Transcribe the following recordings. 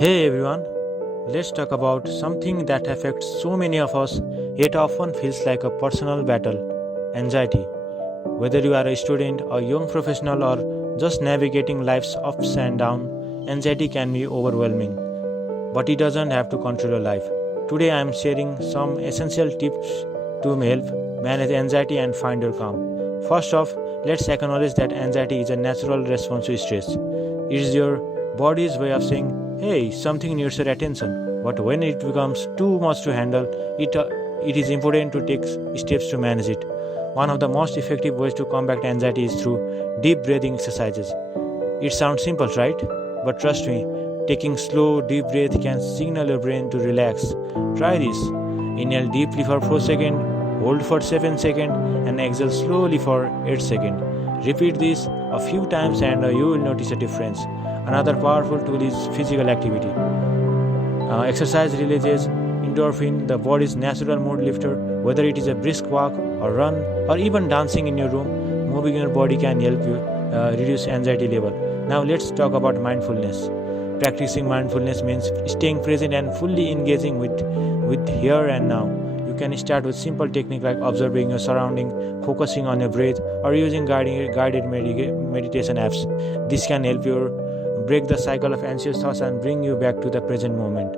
Hey everyone, let's talk about something that affects so many of us yet often feels like a personal battle anxiety. Whether you are a student, a young professional, or just navigating life's ups and downs, anxiety can be overwhelming. But it doesn't have to control your life. Today I am sharing some essential tips to help manage anxiety and find your calm. First off, let's acknowledge that anxiety is a natural response to stress. It is your body's way of saying, hey, something needs your attention. But when it becomes too much to handle, it is important to take steps to manage it. One of the most effective ways to combat anxiety is through deep breathing exercises. It sounds simple, right? But trust me, taking slow, deep breath can signal your brain to relax. Try this. Inhale deeply for 4 seconds, hold for 7 seconds, and exhale slowly for 8 seconds. Repeat this a few times and you will notice a difference. Another powerful tool is physical activity. Exercise releases endorphin, the body's natural mood lifter. Whether it is a brisk walk or run or even dancing in your room, moving your body can help you reduce anxiety level. Now let's talk about mindfulness. Practicing mindfulness means staying present and fully engaging with here and now. You can start with simple technique like observing your surrounding, focusing on your breath, or using guided meditation apps. This can help you break the cycle of anxious thoughts and bring you back to the present moment.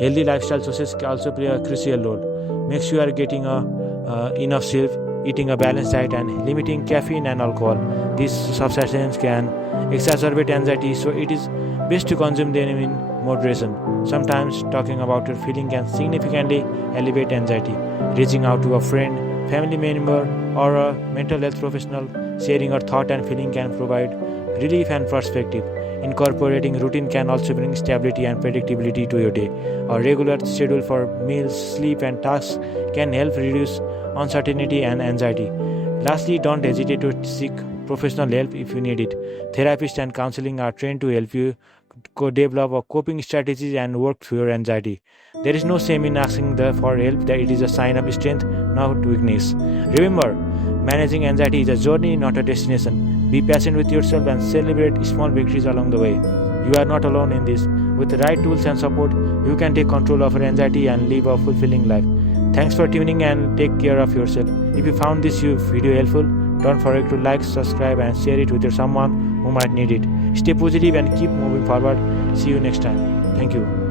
Healthy lifestyle choices can also play a crucial role. Make sure you are getting enough sleep, eating a balanced diet, and limiting caffeine and alcohol. These substances can exacerbate anxiety, so it is best to consume them in moderation. Sometimes talking about your feeling can significantly elevate anxiety. Reaching out to a friend, family member, or a mental health professional, sharing your thought and feeling can provide relief and perspective. Incorporating routine can also bring stability and predictability to your day. A regular schedule for meals, sleep, and tasks can help reduce uncertainty and anxiety. Lastly, don't hesitate to seek professional help if you need it. Therapists and counseling are trained to help you develop a coping strategies and work through your anxiety. There is no shame in asking for help, that it is a sign of strength, not weakness. Remember, managing anxiety is a journey, not a destination. Be patient with yourself and celebrate small victories along the way. You are not alone in this. With the right tools and support, you can take control of your anxiety and live a fulfilling life. Thanks for tuning and take care of yourself. If you found this video helpful, don't forget to like, subscribe, and share it with someone who might need it. Stay positive and keep moving forward. See you next time. Thank you.